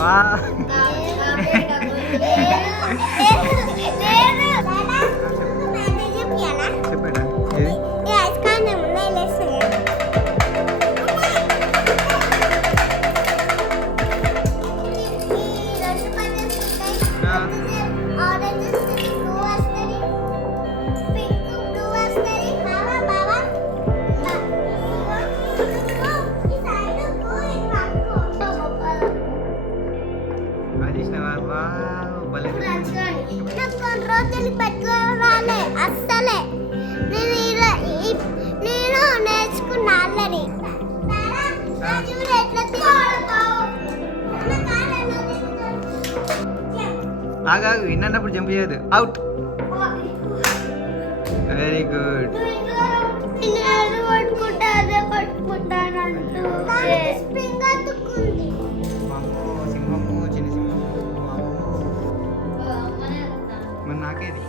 వా చెప్పాడా ఏది అస్సలే నేను నేర్చుకున్నా ఆల్రెడీ. ఆగాగు విన్నప్పుడు జంప్ చేయదు అవుట్ వెరీ గుడ్ సింహము చిన్న సింహము మరి నాకేది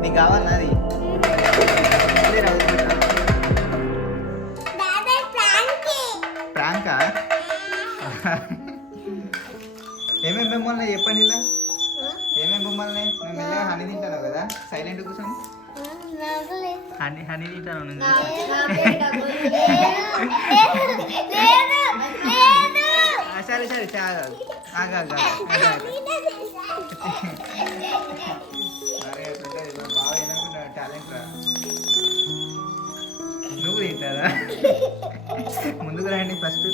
నీకు కావాలి అది ప్రాంకా ఏమేమి బొమ్మలు చెప్పండి ఇలా ఏమేమి బొమ్మలు నేను మెల్లగా హనీ తింటాను కదా సైలెంట్ కూర్చొని హనీ తింటాను సరే సరే ఆగా బాగా ఏమనుకుంటా టాలెంట్ రా నువ్వు తింటారా ముందుకు రండి ఫస్ట్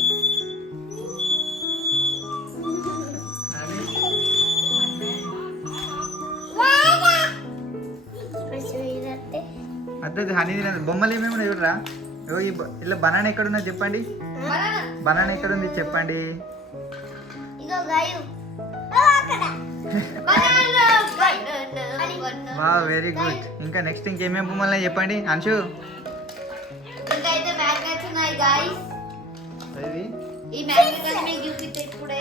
అద్దది హనీ తినదు బొమ్మలు ఏమేమి చూడరా ఇలా బనానా ఎక్కడున్నా చెప్పండి బనానా ఎక్కడుంది చెప్పండి వా వెరీ గుడ్ ఇంకా నెక్స్ట్ ఇంకేమేమి బొమ్మలు చెప్పండి అంశు అది ఈ మ్యాగ్నెట్ అన్ని గిఫ్ట్ ఇప్పుడే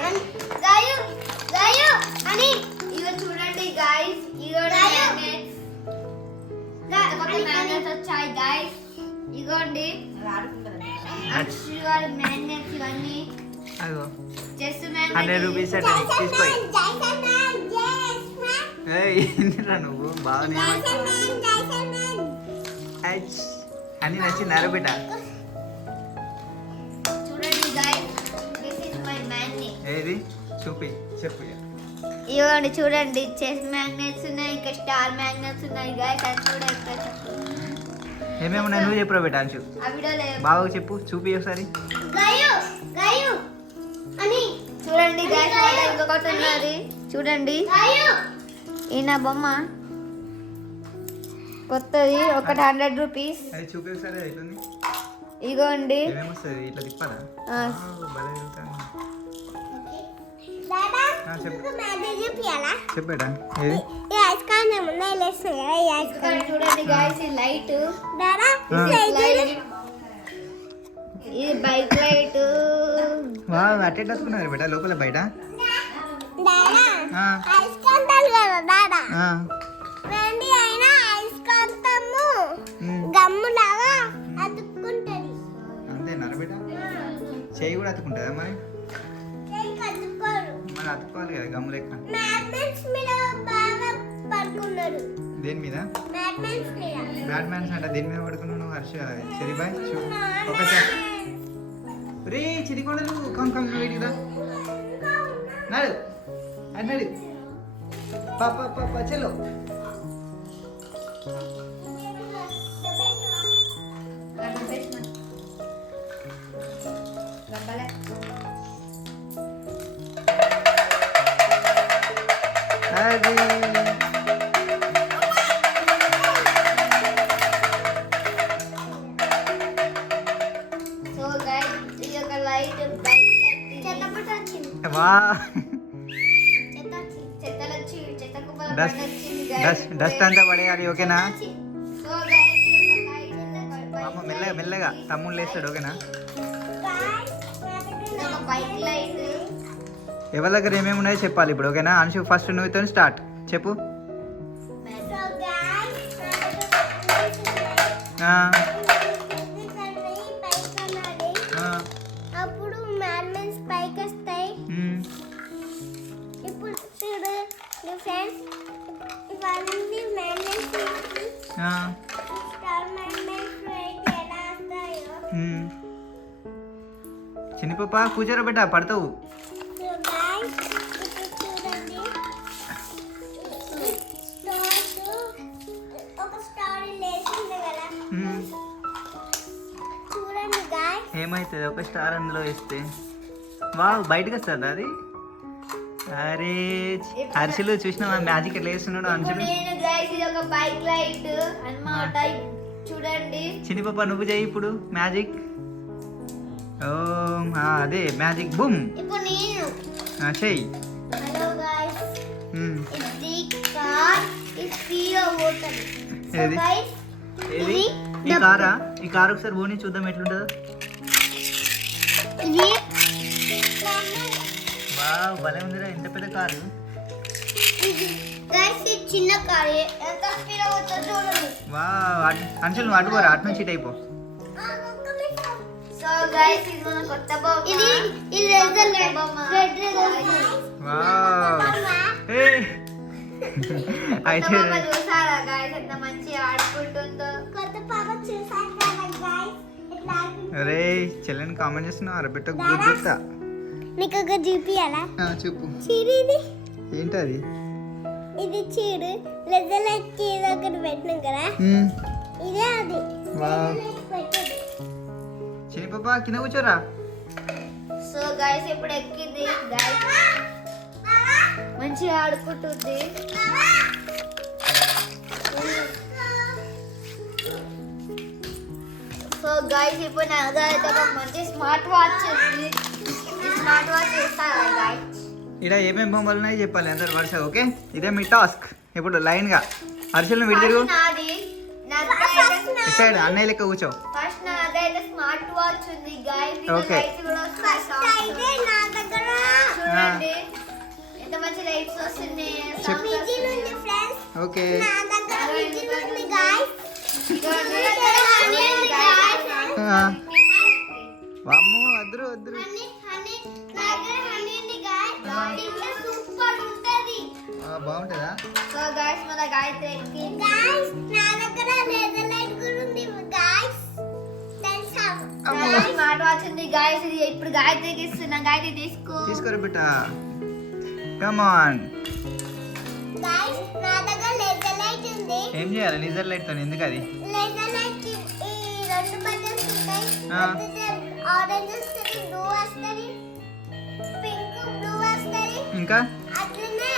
గాయు గాయు అని ఇగో చూడండి గాయ్స్ ఇగో మ్యాగ్నెట్స్ మ్యాగ్నెట్స్ వచ్చాయి గాయ్స్ ఇగోండి ఇగో మ్యాగ్నెట్స్ ఇవన్నీ అగో చెస్ మ్యాగ్నెట్ 100 రూపీస్ అట తీసుకోయి ఏయ్ ఏంటిరా నువ్వు బాగానే అని నచ్చి నరబిడ్డ ఏది చూపి చెప్పు ఇవ్వండి చూడండి చెస్ మ్యాగ్నెట్స్ ఉన్నాయి ఇంకా స్టార్ మ్యాగ్నెట్స్ ఉన్నాయి గాయ్స్ అది కూడా ఇక్కడ ఏమేమి ఉన్నాయి నువ్వు చెప్పురా బిడ్డ అంశు ఆ వీడియోలో బాగా చెప్పు చూపి ఒకసారి గాయు గాయు అని చూడండి గాయ్స్ ఇంకొకటి ఉన్నది చూడండి ఈయన బొమ్మ కొత్తది ఒకటి 100 రూపీస్ అది చూపి ఒకసారి అవుతుంది ఇగోండి ఏమేమి వస్తుంది ఇట్లా తిప్పాలా చెప్పాడా ఏది చూడండి గాయ్స్ ఈ లైట్ ఇది బైక్ లైట్ వా అట్టే వస్తున్నారు బిడ్డ లోపల బయట అంతే నరబిడ్డ చేయి కూడా అతుక్కుంటుందా మరి మరి అతుక్కోవాలి కదా గమ్ము లెక్క దేని మీద బ్యాట్ మ్యాన్స్ అంట దేని మీద పడుకున్నాను హర్ష సరే బాయ్ ఒకసారి రే చిరికొండలు కమ్ కమ్ వేడిదా నడు అన్నాడు పాప పాప చలో అది సో గైస్ ఇది ఒక లైట్ చెత్తపట్టు వచ్చింది వా చెత్తలు వచ్చి చెత్త కుప్పల డస్ట్ అంతా పడేయాలి ఓకేనా సో గైస్ ఇది ఒక లైట్ పాప మెల్లగా మెల్లగా తమ్ముడు లేస్తాడు ఓకేనా ఒక బైక్ లైట్ ఎవరి దగ్గర ఏమేమి ఉన్నాయో చెప్పాలి ఇప్పుడు ఓకేనా అనుషు ఫస్ట్ నువ్వుతో స్టార్ట్ చెప్పు సో ఆ, పైకి అనాలి. ఆ, అప్పుడు మ్యాన్మెన్స్ పైకి వస్తాయి. ఉమ్, ఇప్పుడు చూడు ఫ్రెండ్స్, ఇవన్నీ మ్యాన్మెన్స్ ఆ, స్టార్ మ్యాన్మెన్స్ అయితే ఎలా వస్తాయో. ఉమ్. చిన్ని పాప కూర్చోరా బిడ్డ పడతావు. సో గైస్ ఇప్పుడు చూడండి, స్టార్స్ ఒక స్టార్ లేచింది కదా, ఉమ్. చూడండి గైస్. ఏమవుతుంది ఒక స్టార్ అందులో వేస్తే? వావ్, బయటకు వస్తుంది అది. అరే హర్షులు చూసినావా మ్యాజిక్ ఎట్లా వేస్తున్నాడు ఇప్పుడు అంశులు. నేను గైస్ ఇది ఒక బైక్ లైట్ అన్నమాట. చూడండి చిన్ని పాప నువ్వు చేయి ఇప్పుడు మ్యాజిక్. ఓ అదే మ్యాజిక్ బూమ్. ఇప్పుడు నేను చెయ్యి. హలో గైస్, ఉమ్. ఇది కార్ ఇది స్పీడ్ పోతుంది. సో ఏది? గైస్ ఏది ఇది ఈ కారా? ఈ కారు ఒకసారి పోనీ చూద్దాం ఎట్లుంటుందో. ఇది వావ్ భలే ఉందిరా, ఎంత పెద్ద కారు. గైస్ ఇది చిన్న కార్, ఎంత స్పీడ్ పోతుందో చూడండి. వావ్ అంశులు నువ్వు అటు పోరా, అటు నుంచి ఇటు అయిపో. సో గైస్ ఇది మన కొత్త బొమ్మ. ఇది రెడ్ వావ్ ఏ అయితే పాప చూసారా గైస్ ఎంత మంచిగా ఆడుకుంటుందో. కొత్త పాప చూసారా గైస్ ఎట్లా ఆడుకుంటుందో. అరే చెల్లెని కామెంట్ చేస్తున్నావు అరబెట్ట గుర్తుతా. నీకు ఒక చూపియాలా? చెప్పు చీడు ఇది, ఏంటది? ఇది చీడు లెదర్లకి ఏదో ఒకటి పెట్టినాం కదా, ఇదే అది. వావ్ పెట్టదు. చిన్ని పాప కింద కూర్చోరా. సో గైస్ ఇప్పుడు ఎక్కింది గైస్, మంచిగా ఆడుకుంటుంది. సో గైస్ ఇప్పుడు నా దగ్గర అయితే ఒక మంచి స్మార్ట్ వాచ్ ఉంది. ఈ స్మార్ట్ వాచ్ ఇస్తారా గైస్? ఇక్కడ ఏమేమి బొమ్మలు ఉన్నాయి చెప్పాలి అందరు వరుస. ఓకే ఇదే మీ టాస్క్. ఇప్పుడు లైన్ గా హర్షులు విడి తిరుగు. నాది ఇటు సైడ్ అన్నయ్య లెక్క కూర్చో. ఫస్ట్ నా దగ్గర అయితే స్మార్ట్ వాచ్ ఉంది గైస్. Okay. లైట్స్ కూడా వస్తాయి. నా దగ్గర చూడండి ఎంత మంచి లైట్స్ వస్తున్నాయి. చెప్పు. విజిల్ ఉంది ఫ్రెండ్స్. ఓకే నా దగ్గర విజిల్ ఉంది గైస్. ఇదిగోండి హనీ ఉంది గైస్. వామ్మో వద్దురు వద్దురు. హనీ నా దగ్గర హనీ ఉంది గైస్. ఇంకా సూపర్ ఉంటది. బాగుంటుందా? సో గైస్ మన గాయత్రి ఎక్కి గైస్ నా దగ్గర లేజర్ లైట్ కూడా ఉంది గైస్. తెలుసా స్మార్ట్ వాచ్ ఉంది గైస్. ఇది ఇప్పుడు గాయత్రికి ఇస్తున్నా. గాయత్రి తీసుకోరు బిడ్డ. Come on. గైస్ నా దగ్గర లేజర్ లైట్ ఉంది. ఏం చేయాలి లేజర్ లైట్ తో? ఎందుకు అది? లేజర్ లైట్ ఈ రెండు బటన్స్ ఉంటాయి. ఆరెంజ్ వస్తుంది, బ్లూ వస్తుంది, పింక్ బ్లూ వస్తుంది. ఇంకా అట్లనే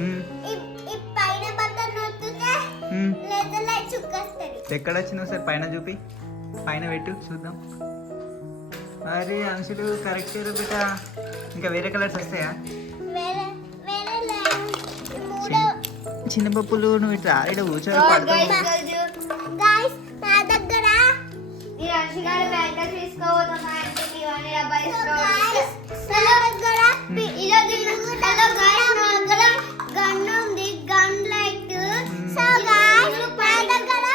ఉమ్, ఈ పైన బటన్ నొక్కితే ఉమ్. Laser light చుక్కొస్తుంది. ఎక్కడ వచ్చిందో ఒకసారి పైన చూపి. పైన పెట్టు చూద్దాం. అరే అంశులు కరెక్ట్ బిడ్డ. ఇంకా వేరే కలర్స్ వస్తాయా? వేరే వేరే లైట్ మూడో చిన్న పప్పులు నువ్వు ఇట్లా ఇక్కడ కూర్చొని పడతావు. గైస్ నా దగ్గర ఈ అంశగారు బ్యాంక్ తీసుకోవద్దు ఇంటికి ఇవన్నీ డబ్బా తీసుకోవాలి. హలో దగ్గర హలో గైస్ నా దగ్గర గన్ ఉంది, గన్ లైట్. సో గైస్ నా దగ్గర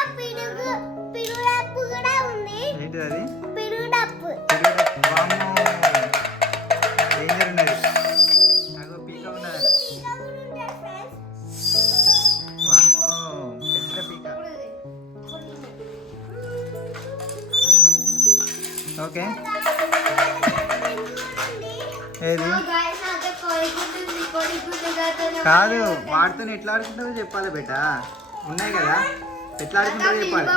పిడుడప్పు కూడా ఉంది. ఏంటిది అది? పిడుడప్పు. వామ్మో డేంజర్ ఉన్నది. నాకు పీక ఉన్నది. వామ్మో పెద్ద పీక. ఓకే ఏది కాదు వాటితో ఎట్లా ఆడుకుంటుందో చెప్పాలి బేట. ఉన్నాయి కదా ఎట్లా ఆడుకుంటుందో చెప్పాలి.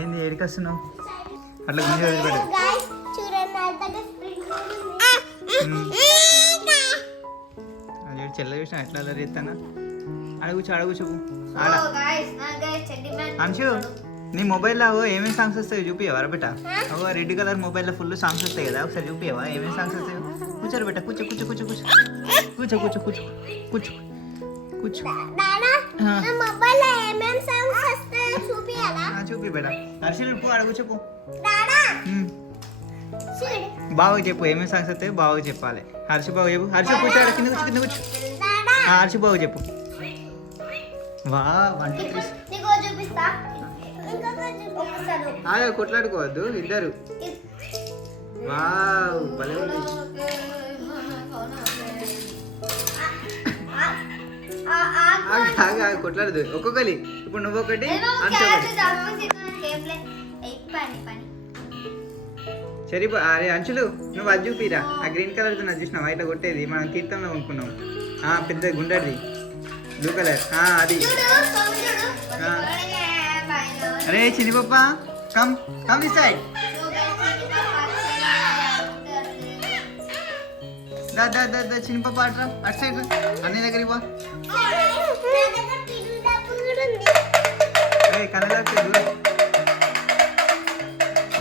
ఏంది ఏడికి వస్తున్నావు? అట్లా గుంజి వదిలిపెట్టు. అది చెల్ల చూసిన ఎట్లా అలా రీతానా అడుగుచు అడుగుచు ఆడ. అంశు నీ మొబైల్లో ఏమేమి సాంగ్స్ వస్తాయో చూపియవా బిడ్డ? ఒక రెడ్ కలర్ మొబైల్లో ఫుల్ సాంగ్స్ వస్తాయి కదా, ఒకసారి చూపియవా ఏమేమి సాంగ్స్ వస్తాయో? కూర్చోరు బిడ్డ, కూర్చో కూర్చో కూర్చో కూర్చో కూర్చో కూర్చో కూర్చో కూర్చో కూర్చో. చూపి బేట హర్షులు పో అడుగు చెప్పు డాడా చూడు బాగా చెప్పు ఏమేమి సాంగ్స్ వస్తాయి బాగా చెప్పాలి హర్ష బాగా చెప్పు హర్ష కూర్చోడు కింద కూర్చో కింద కూర్చో డాడా హర్ష బాగా చెప్పు వా 1 2 3 నీకు చూపిస్తా ఒక్కసారి ఆగా కొట్లాడుకోవద్దు ఇద్దరు వావ్ భలే ఉంది ఆగా కొట్లాడదు ఒక్కొక్కరి ఇప్పుడు నువ్వు ఒకటి అంత సరే అరే అంచులు నువ్వు అది చూపిరా ఆ గ్రీన్ కలర్ తో చూసినావు ఇట్లా కొట్టేది మనం తీర్థంలో కొనుక్కున్నాం పెద్ద గుండెది బ్లూ కలర్ అది అరే చిన్ని పప్ప కమ్ కమ్ దిస్ సైడ్ దా చిన్ని పప్ప అట్రా అటు సైడ్ అన్ని దగ్గరికి పో కనదాడు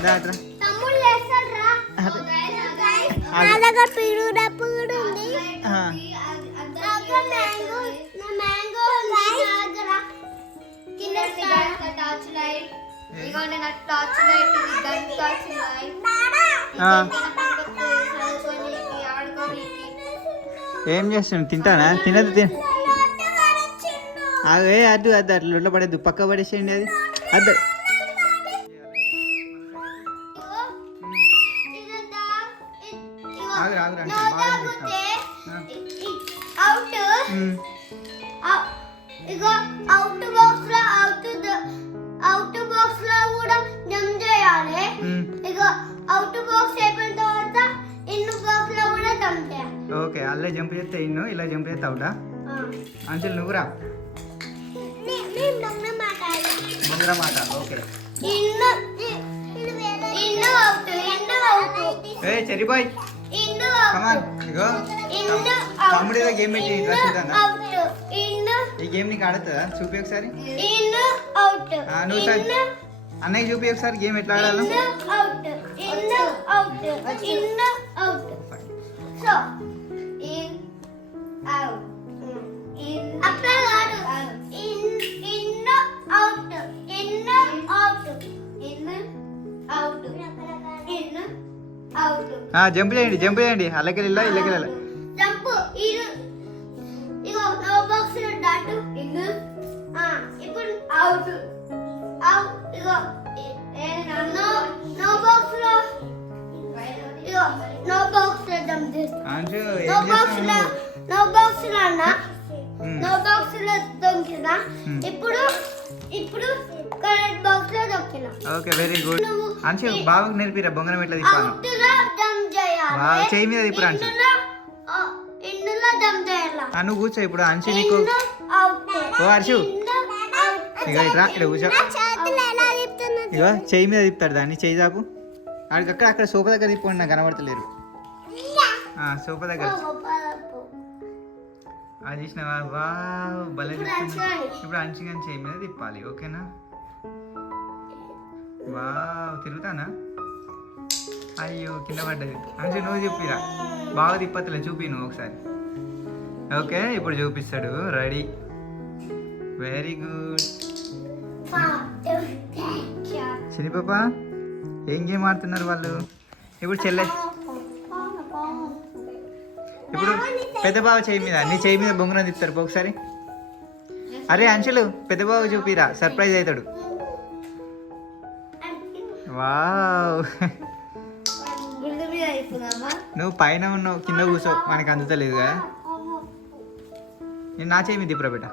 దా అట్రా నా దగ్గర పిడుడప్పు కూడా ఉంది ఏం చేస్తాను తింటానా తినదు అదే అద్దు అద్దు అట్లా లొట్ల పడేద్దు పక్క పడేసేయండి అది అద్దు ఓకే అల్లే జంప్ చేస్తే ఇన్ను ఇలా జంప్ చేస్తే అవుటా అంచులు నువ్వురా ముందర మాట ఓకే ఏ చెరిబాయ్ కమాన్ ఇగో తమ్ముడు ఏదో గేమ్ పెట్టి ఇంట్రెస్ట్ ఉందా ఈ గేమ్ నీకు ఆడుతుందా చూపి ఒకసారి నువ్వు సార్ అన్నయ్య చూపి ఒకసారి గేమ్ ఎట్లా ఆడాలో జంప్ చేయండి అల్లకెళ్ళి ఇల్లకెళ్ళి ఓకే వెరీ గుడ్ అంచు బాగా నేర్పిరా బొంగరం ఎట్లా తిప్పాను చేయి మీద తిప్పురా అంచు నువ్వు కూర్చో ఇప్పుడు అంచు నీకు ఓ హర్షు ఇక ఇట్రా ఇక్కడ కూర్చో ఇగో చేయి మీద తిప్పుతాడు దాన్ని చేయి దాపు ఆడికి అక్కడ సోఫా దగ్గర తిప్పండి నాకు కనబడతలేరు సోఫా దగ్గర అది చూసినావా వా భలే ఇప్పుడు అంచుగా చేయి మీద తిప్పాలి ఓకేనా వా తిరుగుతానా అయ్యో కింద పడ్డది అంచు నువ్వు చెప్పిరా బాగా తిప్పతలే చూపి నువ్వు ఒకసారి ఓకే ఇప్పుడు చూపిస్తాడు రెడీ వెరీ గుడ్ చిన్ని పాప ఏం గేమ్ ఆడుతున్నారు వాళ్ళు ఇప్పుడు చెల్లె ఇప్పుడు పెద్ద బావ చేయి మీద నీ చేయి మీద బొంగరం తిప్పుతారు ఒకసారి అరే అంచులు పెద్ద బావ చూపిరా సర్ప్రైజ్ అవుతాడు వావ్ నువ్వు పైన ఉన్నావు కింద కూర్చో మనకి అందుతలేదు కదా నేను నా చేయి మీద తిప్పురా బేట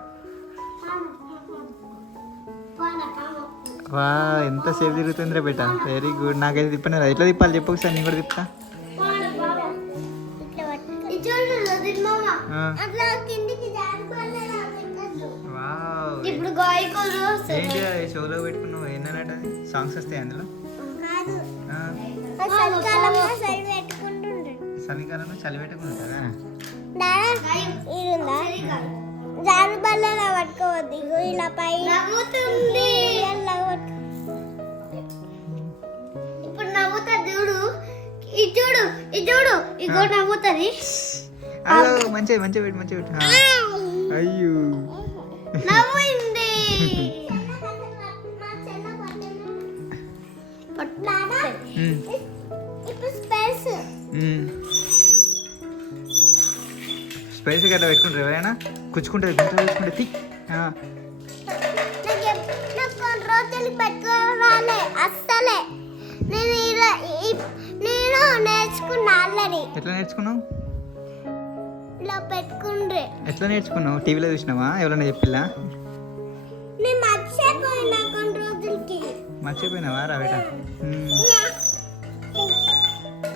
వా ఎంత సేఫ్ తిరుగుతుందిరా బేట వెరీ గుడ్ నాకైతే తిప్పను ఎట్లా తిప్పాలి చెప్పు ఒకసారి నేను కూడా తిప్పుతా ఏంటి అది షోలో పెట్టుకున్నావు ఏంటన్నట్టు అది సాంగ్స్ వస్తాయి అందులో చలికాలంలో చలి పెట్టుకుంటుందా జారు బల్లలా పట్టుకోవద్దు ఇగో ఇలా పై ఇప్పుడు నవ్వుతా చూడు ఇటు చూడు ఇగో నవ్వుతుంది మంచిగా పెట్టు అయ్యో నవ్వింది ఇప్పుడు స్పేస్ స్పైస్ గట్లా పెట్టుకుంటారు ఎవరైనా కుచ్చుకుంటుంది గుంత కుచ్చుకుంటే థిక్. నాకు కొన్ని రోజులు పెట్టుకోవాలి అస్సలే. నేను నేర్చుకున్నా ఆల్రెడీ. ఎట్లా నేర్చుకున్నావు? ఇలా పెట్టుకుండ్రే. ఎట్లా నేర్చుకున్నావు? టీవీలో చూసినావా? ఎవరైనా చెప్పిల్లా? నేను మర్చిపోయినా కొన్ని రోజులకి. మర్చిపోయినావా రా బేట?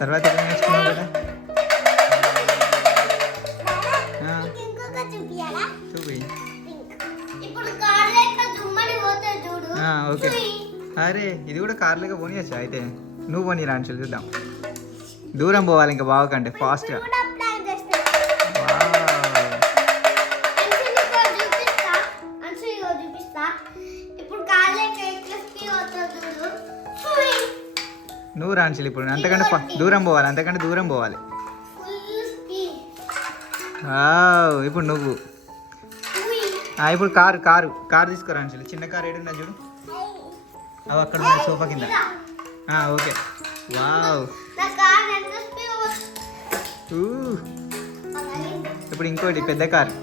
తర్వాత ఎట్లా నేర్చుకున్నావు బేట? ఇంకొక చూపియాలా? చూపి. ఇప్పుడు కార్ లెక్క జుమ్మని పోతే చూడు. ఓకే. అరే ఇది కూడా కార్ లెక్క పోనీయచ్చా? అయితే నువ్వు పోనీ రాంచులు చూద్దాం. దూరం పోవాలి ఇంకా బాగా కంటే ఫాస్ట్గా. నువ్వు రాంచులు ఇప్పుడు అంతకంటే దూరం పోవాలి, అంతకంటే దూరం పోవాలి. ఇప్పుడు నువ్వు ఇప్పుడు కారు తీసుకోరా అంచులు. చిన్న కారు ఏడున్నా చూడు, అవి అక్కడ ఉన్నాయి సోఫా కింద. ఓకే. వావ్. ఇప్పుడు ఇంకోటి పెద్ద కారు.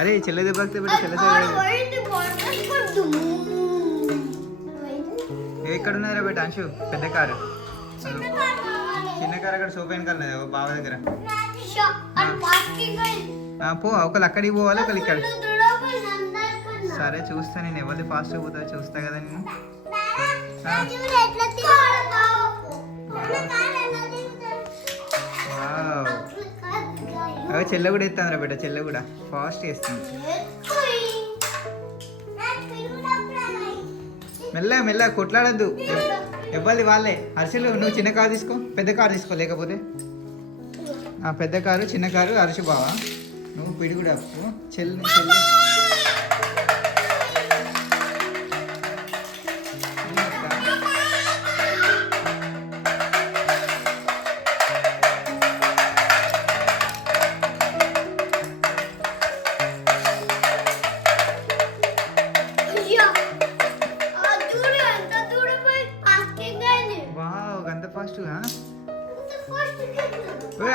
అరే చెల్లె దెబ్బకి చెల్లె ఎక్కడ ఉన్నారా బేట అంశు? పెద్ద కారు. చిన్న కారు అక్కడ సోఫా వెనకాల బావ దగ్గర. పో, ఒకళ్ళు అక్కడికి పోవాలి, ఒకళ్ళు ఇక్కడ. సరే చూస్తా, నేను ఎవరిది ఫాస్ట్గా పోతా చూస్తా కదా నేను. చెల్లె కూడా ఎత్తాను రా బేట, చెల్లె కూడా ఫాస్ట్ వేస్తుంది. మెల్ల కొట్లాడద్దు, ఎవరిది వాళ్ళే. హర్షలు నువ్వు చిన్న కారు తీసుకో, పెద్ద కారు తీసుకో. లేకపోతే పెద్ద కారు చిన్న కారు హర్షు బావా. నువ్వు పిడి కూడా చెల్లి.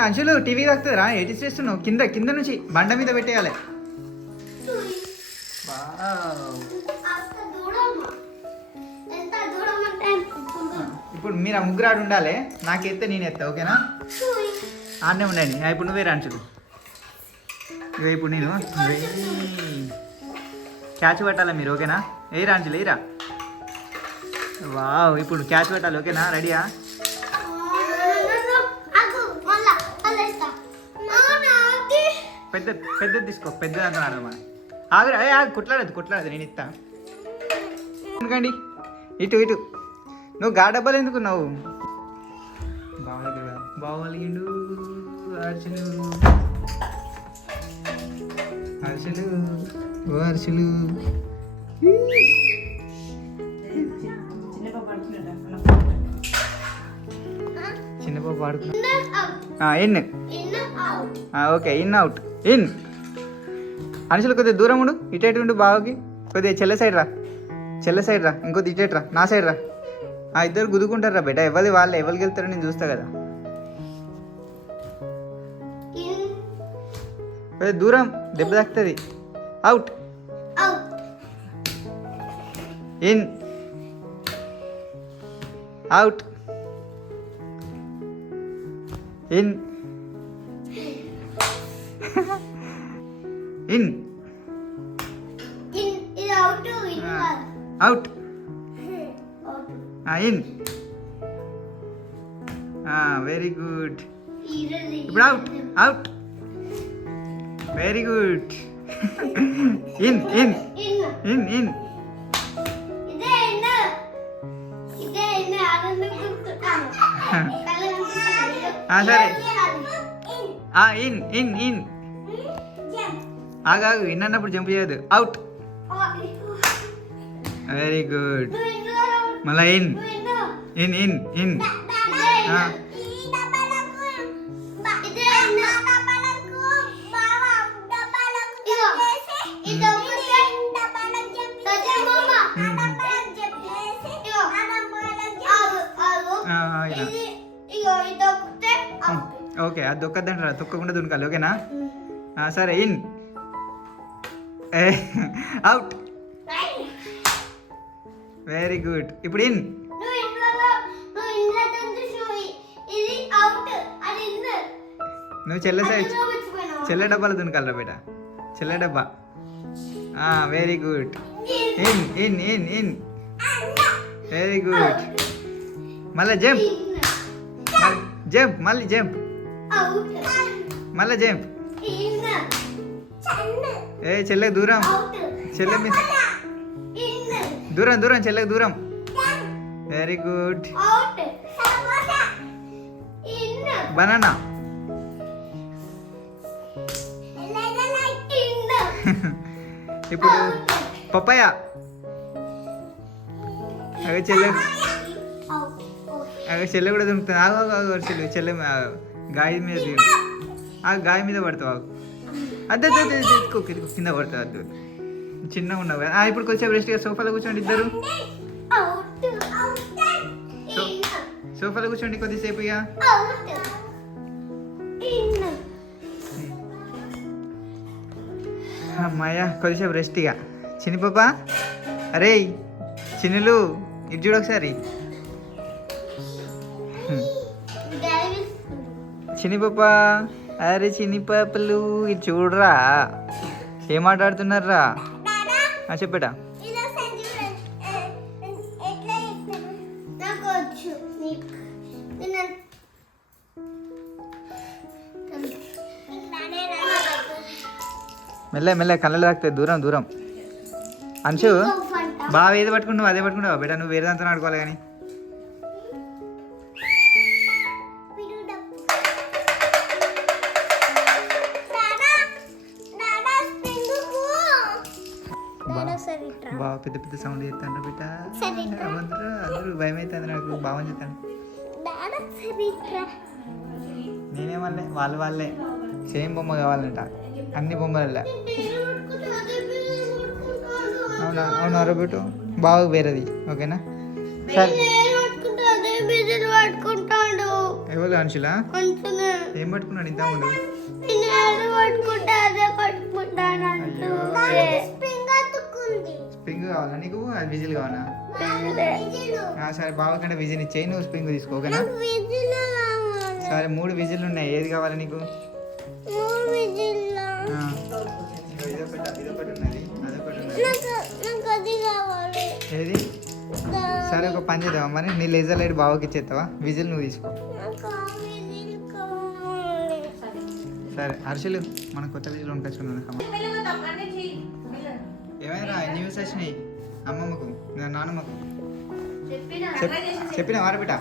అంశులు టీవీ తాకుతుందిరా, ఎడిట్ చేస్తున్నావు. కింద నుంచి బండ మీద పెట్టేయాలి. ఇప్పుడు మీరు ఆ ముగ్గురు ఆడు ఉండాలి, నాకెత్తే నేను ఎత్తా. ఓకేనా? ఆడనే ఉండండి. ఇప్పుడు నువ్వే అంశులు. ఇప్పుడు నేను క్యాచ్ పట్టాలా మీరు? ఓకేనా? ఏ అంశులు ఏరా. వావ్, ఇప్పుడు క్యాచ్ పట్టాలి. ఓకేనా? రెడీయా? పెద్ద తీసుకో, పెద్ద అంటున్నాడు మన. ఆగు, కుట్లాడదు నేను ఇస్తా. ఎందుకండి ఇటు నువ్వు గా డబ్బాలు ఎందుకున్నావు? బావలిగిండు హర్షలు ఓ హర్షలు. చిన్నపాప ఆడుకున్నా. In. Okay, in out. In. అనుషులు కొద్దిగా దూరం ఉండు, ఇటేటు ఉండు. బావకి కొద్దిగా చెల్లె సైడ్ రా, ఇంకొద్ది ఇటేటు రా, నా సైడ్ రా. ఇద్దరు గుద్దుకుంటారు రా బేట. ఎవరి వాళ్ళే, ఎవరికి వెళ్తారో నేను చూస్తా కదా. కొద్దిగా దూరం, దెబ్బ తాకుతుంది. Out. In. Out. In. In. Out. In. Very good. ఇప్పుడు అవుట్. Very good. ఇన్. సరే. ఇన్. ఆగాగు, ఇన్ అన్నప్పుడు జంప్ చేయదు. అవుట్. Very good. మళ్ళా ఇన్. ఓకే అది దొక్కద్దంటారా, తొక్కకుండా దునకాలి, ఓకేనా? సరే, ఇన్. అవుట్. Very good. ఇప్పుడు ఇన్. నువ్వు చెల్లె డబ్బాలో దునకాలరా బేట, చెల్లె డబ్బా. Very good. In in in in. Very good. మళ్ళీ జంప్, జంప్, మళ్ళీ జంప్, మళ్ళీ జంప్. చెల్లెకి దూరం, చెల్లె మీద దూరం, దూరం, చెల్లెకి దూరం. Very good. బనానా. ఇప్పుడు పప్పాయ. అవి చెల్లె, అవి చెల్లె కూడా దుంకుతుంది. ఆగు చెల్లె, చెల్లె గాయ మీద గాయ మీద పడతావు. ఆగు. అదే కింద పడుతుంది. అద్దు చిన్నగా ఉన్నావు కదా. ఇప్పుడు కొంచెం రెస్ట్గా సోఫాలో కూర్చోండి ఇద్దరు. సోఫాలో కూర్చోండి కొద్దిసేపు. ఇక అమ్మాయ్యా కొద్దిసేపు రెస్ట్. ఇక చిన్ని పాప, అరే చిన్నులు ఇటు చూడు ఒకసారి. చిన్ని పాప, అరే చిన్ని పాపలు ఇటు చూడరా, ఏం మాట్లాడుతున్నారా? చెప్పేటా. మెల్ల మెల్ల కళ్ళలో తాకుతుంది, దూరం దూరం. అంశు బాగా ఏది పట్టుకుంటావు అదే పట్టుకుంటావా బేటా? నువ్వు వేరే దాంతో ఆడుకోవాలి కానీ. బాగా పెద్ద పెద్ద సౌండ్ చేస్తాను బిడ్డ, అందరూ భయం అవుతుంది నాకు. బాగా చెప్తాను నేనేమల్లే, వాళ్ళే సేమ్ బొమ్మ కావాలంట, అన్ని బొమ్మల. అవునా? అవునా రబిటు బాగా వేరేది, ఓకేనా? సరే. ఎవరు అంశులా ఏం పట్టుకున్నాడు ఇంత ముందు? స్ప్రింగ్ కావాలా నీకు? అది విజిల్ కావాలా? సరే బాగా కంటే విజిల్ ఇచ్చేయి, నువ్వు స్ప్రింగ్ తీసుకో, ఓకేనా? సరే 3 విజిల్లు ఉన్నాయి, ఏది కావాలి నీకు? ఇదొకటి ఉన్నది, అదొకటి ఉన్నది. ఏది? సరే ఒక పని చేద్దామా మరి, నీ లేజర్ లైట్ బావకి ఇచ్చేస్తావా? విజిల్ నువ్వు తీసుకో. సరే హర్షులు మనం కొత్త విజిల్ వంకొచ్చుకుందాం. ఏమైనా న్యూస్ వచ్చినాయి అమ్మమ్మకు, నాన్నమ్మకు చెప్పిన వారబిట.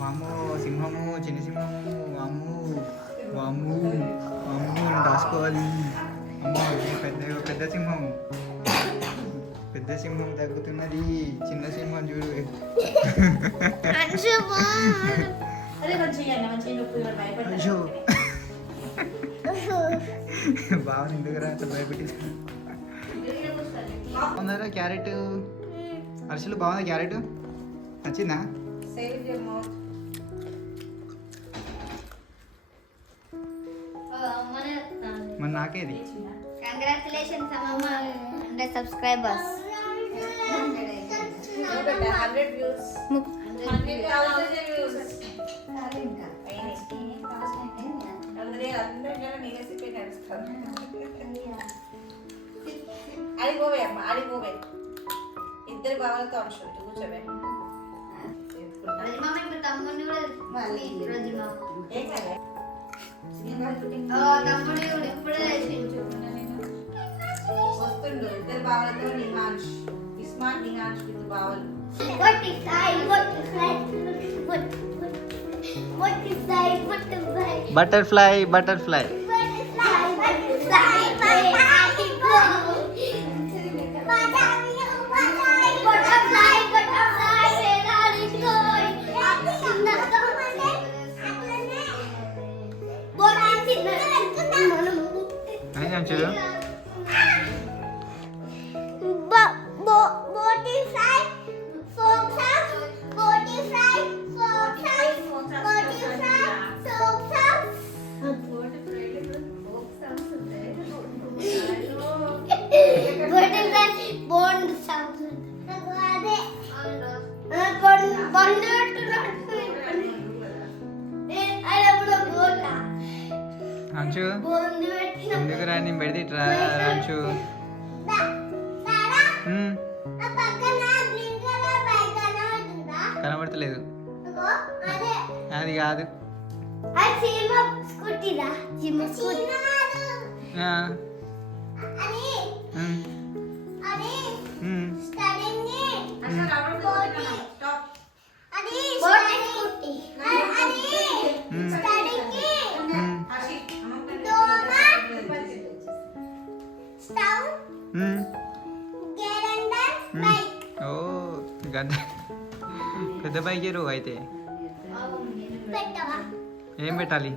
వాము సింహము, చిన్న సింహము, వాము వాము వాము దాచుకోవాలి. అమ్మ పెద్ద సింహం, పెద్ద సింహం తగ్గుతున్నది, చిన్న సింహం చూడు. బాగా ఎందుకురా అట్లా భయపెట్టి. బాగుందారా క్యారెట్? అరిసెలు బాగుందా క్యారెట్? నచ్చిందా? మన నాకేది? కంగ్రాచులేషన్స్ అమ్మమ్మ, 100 సబ్స్క్రైబర్స్. 100 వ్యూస్. ఆడిపోవే అమ్మ, ఆడిపోవే. ఇద్దరు బావలతో అంశం కూర్చోవే. తమ్ముడిని కూడా వస్తుండు ఇద్దరు బావలతో. నిహాన్ష్, ఇస్మాన్ నిహాన్ష్ ఇద్దరు బావలు. Butterfly butterfly. చూడు రా అంచు కనబడతలేదు అది కాదు ఆ, ఉమ్, ఉమ్, అసలు రబ్బర్ కొట్టుకున్నా. స్టాప్. ఉమ్, ఉమ్, హర్షి, అమ్మ ఉమ్. ఓ గద్ద పెద్ద బైక్ అయితే ఏం పెట్టాలి